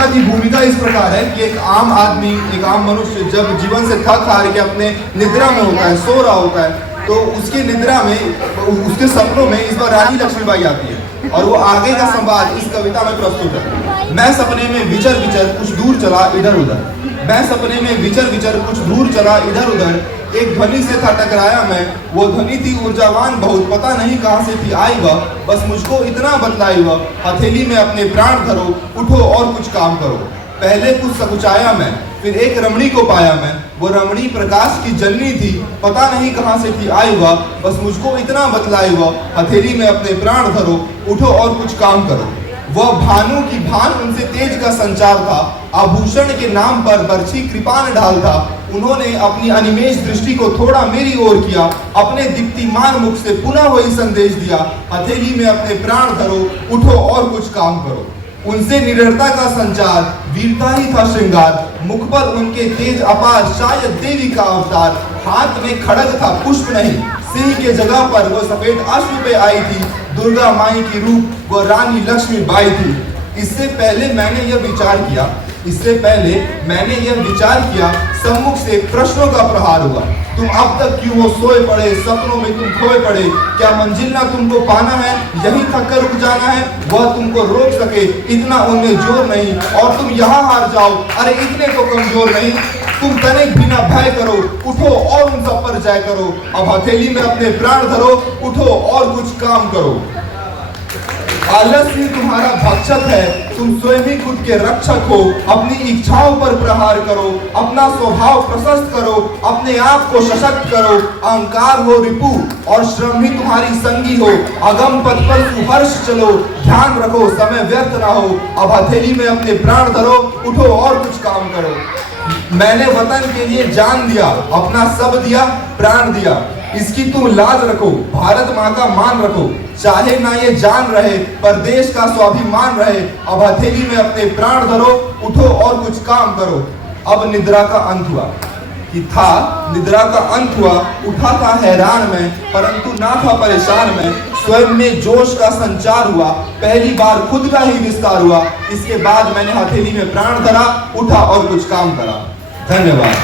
भूमिका की भूमिका इस प्रकार है कि एक आम आदमी, एक आम मनुष्य जब जीवन से थक हार के अपने निद्रा में होता है, सो रहा होता है, तो उसकी निद्रा में, उसके सपनों में इस बार रानी लक्ष्मीबाई आती है और वो आगे का संवाद इस कविता में प्रस्तुत है। मैं सपने में विचर विचर कुछ दूर चला इधर उधर, मैं सपने में विचर विचर कुछ दूर चला इधर उधर, एक ध्वनि से था टकराया मैं, वो ध्वनि थी ऊर्जावान बहुत, पता नहीं कहाँ से थी आई वह, बस मुझको इतना बतलाई वह, हथेली में अपने प्राण धरो, उठो और कुछ काम करो। पहले कुछ सकुचाया मैं, फिर एक रमणी को पाया मैं, वो रमणी प्रकाश की जननी थी, पता नहीं कहाँ से थी आई वह, बस मुझको इतना बतलाई वह, हथेली में अपने प्राण धरो, उठो और कुछ काम करो। वह भानु की भान उनसे तेज का संचार था, आभूषण के नाम पर बरछी कृपान ढाल था, उन्होंने अपनी अनिमेष दृष्टि को थोड़ा मेरी ओर किया, अपने दीप्तिमान मुख से पुनः वही संदेश दिया, हथेली में अपने प्राण धरो, उठो और कुछ काम करो। उनसे निडरता का संचार, वीरता ही था श्रृंगार, मुख पर उनके तेज अपार, शायद देवी का अवतार, हाथ में खड़ग था पुष्प नहीं, सिंह के जगह पर वो सफेद अश्व पे आई थी, दुर्गा माई की रूप वो रानी लक्ष्मीबाई थी। इससे पहले मैंने यह विचार किया, सम्मुख से प्रश्नों का प्रहार हुआ, तुम अब तक क्यों वो सोए पड़े, सपनों में तुम खोए पड़े, क्या मंजिल ना तुमको पाना है, यही थक कर रुक जाना है, वह तुमको रोक सके इतना उनमें जोर नहीं, और तुम यहाँ हार जाओ, अरे इतने तो कमजोर नहीं, तुम तनिक भी ना भय करो, उठो और उन सब पर जय करो, अब हथेली में अपने प्राण धरो, उठो और कुछ काम करो। आलस्य तुम्हारा भक्षक है, तुम स्वयं ही खुद के रक्षक हो, अपनी इच्छाओं पर प्रहार करो, अपना स्वभाव प्रशस्त करो, अपने आप को सशक्त करो, अहंकार हो रिपु और श्रम ही तुम्हारी संगी हो, अगम पथ पर सुहर्ष चलो, ध्यान रखो समय व्यर्थ ना हो, अब हथेली में अपने प्राण धरो, उठो और कुछ काम करो। मैंने वतन के लिए जान दिया, अपना सब दिया, प्राण दिया, इसकी तुम लाज रखो, भारत माँ का मान रखो, चाहे ना ये जान रहे पर देश का स्वाभिमान रहे, अब हथेली में अपने प्राण धरो, उठो और कुछ काम करो। अब निद्रा का अंत हुआ निद्रा का अंत हुआ, उठा था हैरान में, परंतु ना था परेशान में, स्वयं में जोश का संचार हुआ, पहली बार खुद का ही विस्तार हुआ, इसके बाद मैंने हथेली में प्राण धरा, उठा और कुछ काम करा। धन्यवाद।